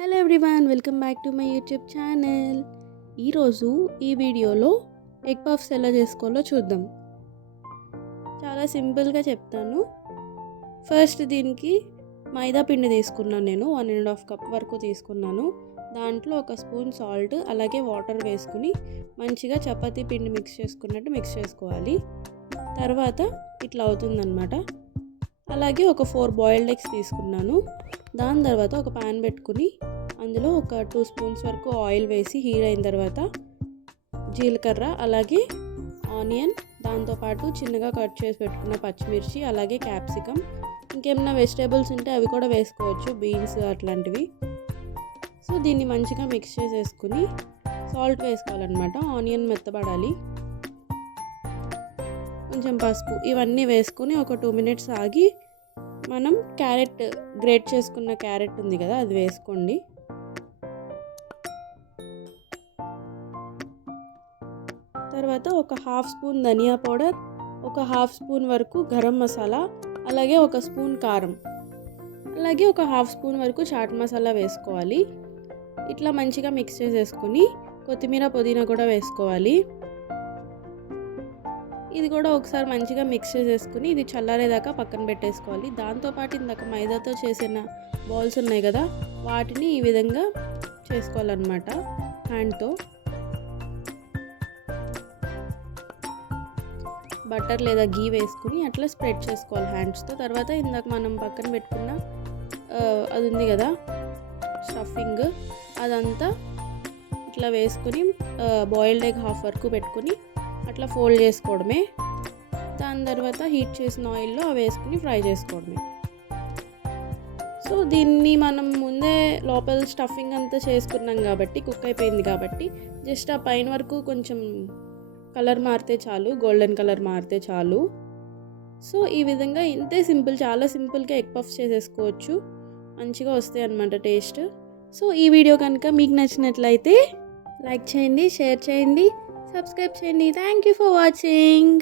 Hello everyone, welcome back to my YouTube channel. ఈరోజు ఈ వీడియోలో ఎగ్ పఫ్స్ ఎలా చేసుకోవాలో చూద్దాం. చాలా సింపుల్గా చెప్తాను. ఫస్ట్ దీనికి మైదా పిండి తీసుకున్నాను. నేను 1.5 కప్ వరకు తీసుకున్నాను. దాంట్లో ఒక స్పూన్ సాల్ట్ అలాగే వాటర్ వేసుకుని మంచిగా చపాతీ పిండి మిక్స్ చేసుకున్నట్టు మిక్స్ చేసుకోవాలి. తర్వాత ఇట్లా అవుతుందన్నమాట. అలాగే ఒక 4 బాయిల్డ్ ఎగ్స్ తీసుకున్నాను. దాని తర్వాత ఒక ప్యాన్ పెట్టుకుని అందులో ఒక 2 స్పూన్స్ వరకు ఆయిల్ వేసి హీట్ అయిన తర్వాత జీలకర్ర అలాగే ఆనియన్, దాంతోపాటు చిన్నగా కట్ చేసి పెట్టుకున్న పచ్చిమిర్చి అలాగే క్యాప్సికమ్, ఇంకేమైనా వెజిటేబుల్స్ ఉంటే అవి కూడా వేసుకోవచ్చు, బీన్స్ అట్లాంటివి. సో దీన్ని మంచిగా మిక్స్ చేసేసుకుని సాల్ట్ వేసుకోవాలన్నమాట. ఆనియన్ మెత్తబడాలి. కొంచెం పసుపు, ఇవన్నీ వేసుకొని ఒక 2 మినిట్స్ ఆగి మనం గ్రేట్ చేసుకున్న క్యారెట్ ఉంది కదా, అది వేసుకోండి. తర్వాత ఒక 1/2 స్పూన్ ధనియా పౌడర్, ఒక 1/2 స్పూన్ వరకు గరం మసాలా, అలాగే ఒక స్పూన్ కారం, అలాగే ఒక 1/2 స్పూన్ వరకు చాట్ మసాలా వేసుకోవాలి. ఇట్లా మంచిగా మిక్స్ చేసేసుకుని కొత్తిమీర పుదీనా కూడా వేసుకోవాలి. ఇది కూడా ఒకసారి మంచిగా మిక్స్ చేసేసుకుని ఇది చల్లారేదాకా పక్కన పెట్టేసుకోవాలి. దాంతోపాటు ఇందాక మైదాతో చేసిన బాల్స్ ఉన్నాయి కదా, వాటిని ఈ విధంగా చేసుకోవాలన్నమాట. హ్యాండ్తో బటర్ లేదా గీ వేసుకుని అట్లా స్ప్రెడ్ చేసుకోవాలి హ్యాండ్స్తో. తర్వాత ఇందాక మనం పక్కన పెట్టుకున్న అది ఉంది కదా స్టఫింగ్, అదంతా ఇట్లా వేసుకుని బాయిల్డ్ ఎగ్ హాఫ్ వరకు పెట్టుకుని అట్లా ఫోల్డ్ చేసుకోవడమే. దాని తర్వాత హీట్ చేసిన ఆయిల్లో అవి వేసుకుని ఫ్రై చేసుకోవడమే. సో దీన్ని మనం ముందే లోపల స్టఫింగ్ అంతా చేసుకున్నాం కాబట్టి, కుక్ అయిపోయింది కాబట్టి, జస్ట్ ఆ పైన వరకు కొంచెం కలర్ మారితే చాలు, గోల్డెన్ కలర్ మారితే చాలు. సో ఈ విధంగా ఇంతే సింపుల్, చాలా సింపుల్గా ఎగ్ పఫ్స్ చేసేసుకోవచ్చు. మంచిగా వస్తాయి అన్నమాట టేస్ట్. సో ఈ వీడియో కనుక మీకు నచ్చినట్లయితే లైక్ చేయండి, షేర్ చేయండి, సబ్స్క్రైబ్ చేయండి. Thank you for watching.